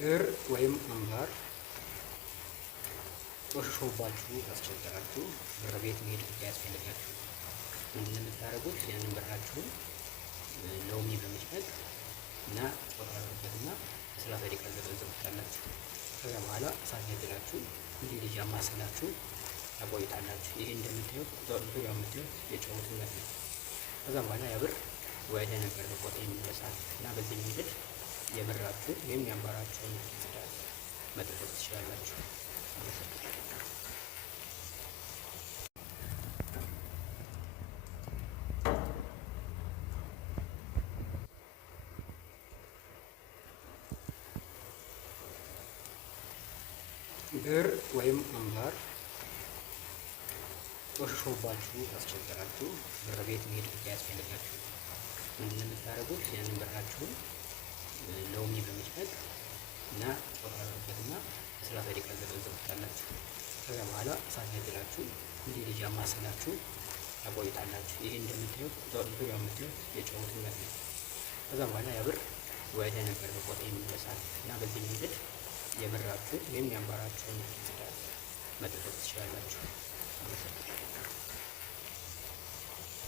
ብር ወይም አምባር ቆሽሾባችሁ ካስቸገራችሁ ብር ቤት መሄድ ያስፈልጋችሁ ምንድን ነው የምታደርጉት? ያንን ብራችሁን ሎሚ በመጭመቅ እና ቆራርጡበትና 30 ደቂቃ ዘበዝቡታላችሁ። ከዛ በኋላ እሳት ያዝላችሁ እንዲህ ልጅ አማስላችሁ ታቆይታላችሁ። ይሄ እንደምታዩት ዙሪያው የምታዩት የጨውትነት ነው። ከዛ በኋላ ያ ብር ወደ ነበረበት ቦታ ይመለሳል እና በዚህ መንገድ የብራችሁ ወይም የአምባራችሁን ጽዳት መጠበቅ ትችላላችሁ። ብር ወይም አምባር ቆሽሾባችሁ ካስቸገራችሁ ብር ቤት መሄድ ያስፈልጋችሁ ምንድን ነው የምታደርጉት? ያንን ብራችሁን ሎሚ በመጭመቅ እና ቆራርጡበትና 30 ደቂቃ ዘበዝቡታላችሁ። ከዛ በኋላ እሳት ያዝላችሁ እንዲህ ልጅ አማስላችሁ ታቆይታላችሁ። ይሄ እንደምታዩት ዙሪያው የምታዩት የጨውትነት ነው። ከዛ በኋላ ያ ብር ወደ ነበረበት ቦታ ይመለሳል እና በዚህ መንገድ የብራችሁን ወይም የአምባራችሁን ጽዳት መጠበቅ ትችላላችሁ።